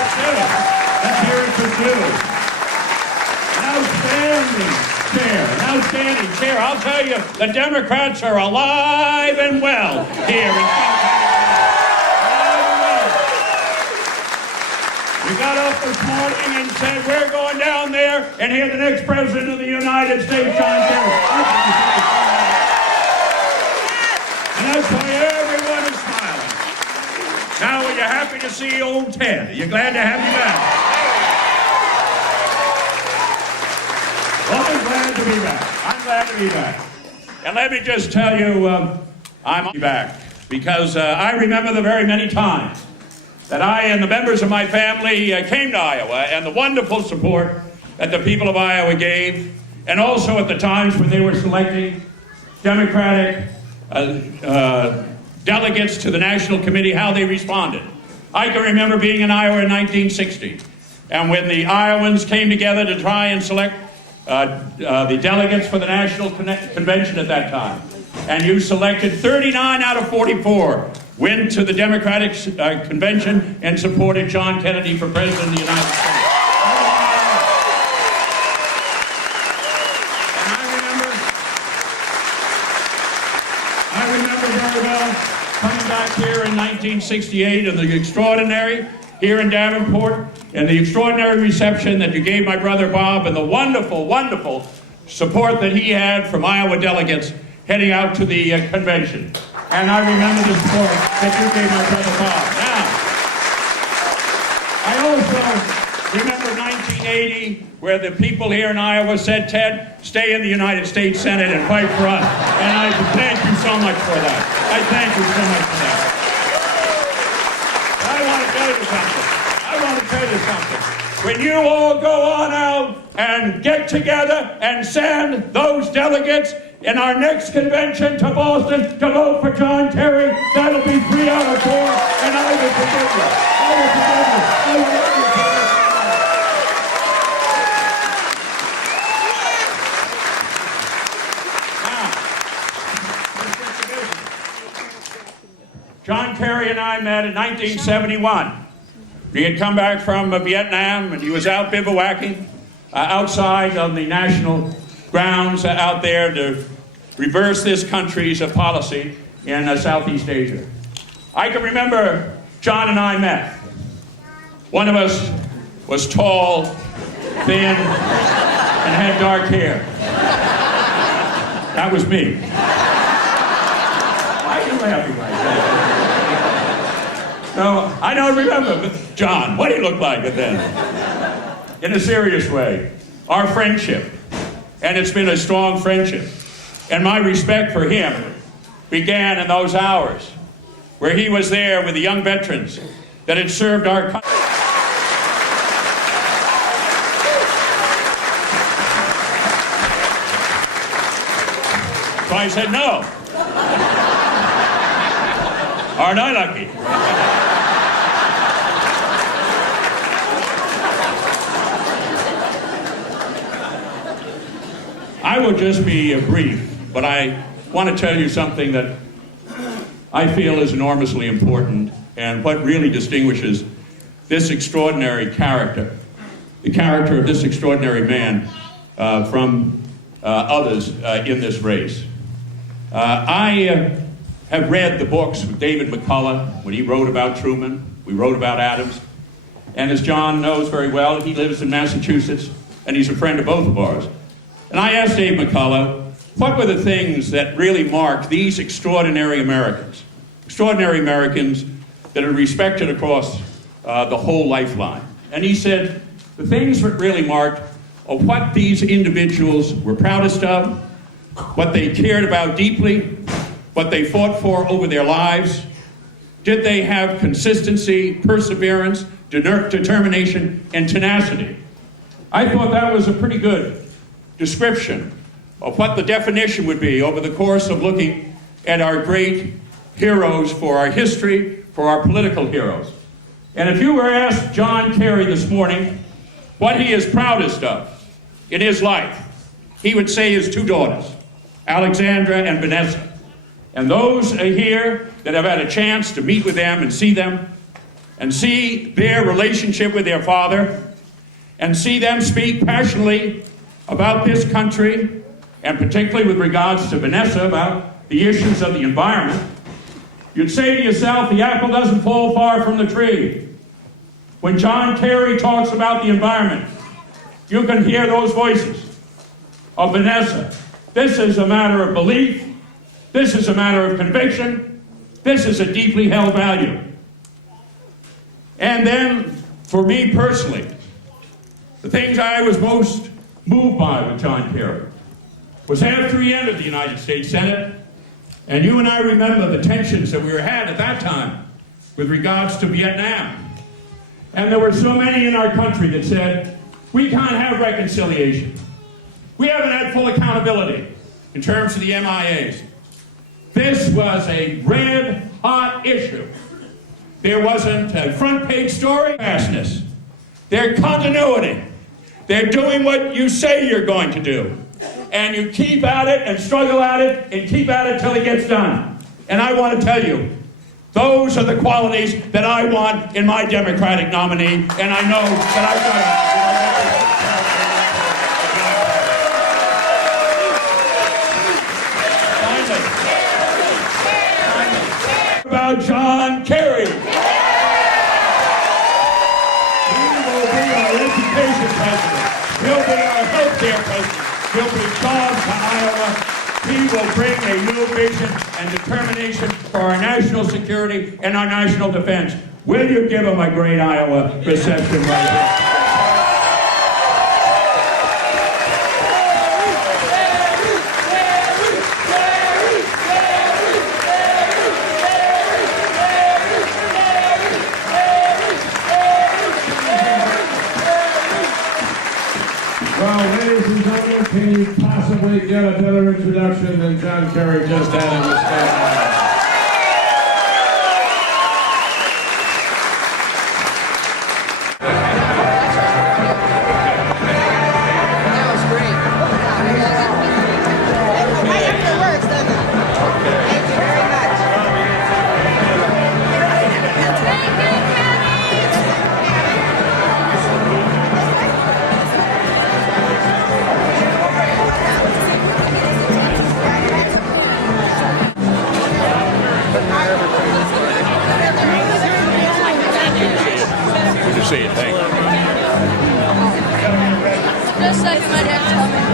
Let's hear it for Sue. An outstanding chair. I'll tell you, the Democrats are alive and well here in California. We got up this morning and said, we're going down there and hear the next president of the United States, John Kerry. And that's why everyone is smiling. Now, are you happy to see old Ted? Are you glad to have you back? Well, I'm glad to be back. I'm glad to be back. And let me just tell you, I'm back because I remember the very many times that I and the members of my family came to Iowa, and the wonderful support that the people of Iowa gave, and also at the times when they were selecting Democratic delegates to the National Committee, how they responded. I can remember being in Iowa in 1960, and when the Iowans came together to try and select the delegates for the National Convention at that time, and you selected 39 out of 44 went to the Democratic Convention and supported John Kennedy for President of the United States. And I remember very well coming back here in 1968 and the extraordinary here in Davenport and the extraordinary reception that you gave my brother Bob and the wonderful, wonderful support that he had from Iowa delegates heading out to the convention. And I remember the support that you gave my brother Bob. Now, I also remember 1980, where the people here in Iowa said, Ted, stay in the United States Senate and fight for us. And I thank you so much for that. I thank you so much for that. But I want to tell you something. When you all go on out and get together and send those delegates in our next convention to Boston to vote for John Kerry, that'll be 3 out of 4, and I will forgive you. I will forgive you. I will love you for this. Now, John Kerry and I met in 1971. He had come back from Vietnam, and he was out bivouacking outside on the national grounds out there to reverse this country's policy in Southeast Asia. I can remember John and I met. One of us was tall, thin, and had dark hair. That was me. Why are you laughing like that? No, I don't remember John. What did he look like then? In a serious way, our friendship. And it's been a strong friendship. And my respect for him began in those hours where he was there with the young veterans that had served our country. So I said, no. Aren't I lucky? I will just be brief, but I want to tell you something that I feel is enormously important and what really distinguishes this extraordinary character, the character of this extraordinary man from others in this race. I have read the books of David McCullough when he wrote about Truman. We wrote about Adams. And as John knows very well, he lives in Massachusetts, and he's a friend of both of ours. And I asked Dave McCullough, what were the things that really marked these extraordinary Americans that are respected across the whole lifeline? And he said, the things that really marked are what these individuals were proudest of, what they cared about deeply, what they fought for over their lives. Did they have consistency, perseverance, determination, and tenacity? I thought that was a pretty good description of what the definition would be over the course of looking at our great heroes for our history, for our political heroes. And if you were asked John Kerry this morning what he is proudest of in his life, he would say his 2 daughters, Alexandra and Vanessa. And those here that have had a chance to meet with them and see them, and see their relationship with their father, and see them speak passionately about this country, and particularly with regards to Vanessa about the issues of the environment, you'd say to yourself, the apple doesn't fall far from the tree. When John Kerry talks about the environment, you can hear those voices of Vanessa. This is a matter of belief. This is a matter of conviction. This is a deeply held value. And then, for me personally, the things I was most moved by with John Kerry was after he entered the United States Senate, and you and I remember the tensions that we had at that time with regards to Vietnam. And there were so many in our country that said, we can't have reconciliation. We haven't had full accountability in terms of the MIAs. This was a red-hot issue. There wasn't a front-page story. Fastness. Their continuity. They're doing what you say you're going to do. And you keep at it and struggle at it and keep at it till it gets done. And I want to tell you, those are the qualities that I want in my Democratic nominee, and I know that I've got it. About John Kerry. He will be our education president. He'll be our health care president. He'll bring jobs to Iowa. He will bring a new vision and determination for our national security and our national defense. Will you give him a great Iowa reception right here? Well, ladies and gentlemen, can you possibly get a better introduction than John Kerry just had in this stand? Good to see you. Thank you. Just like my dad told me.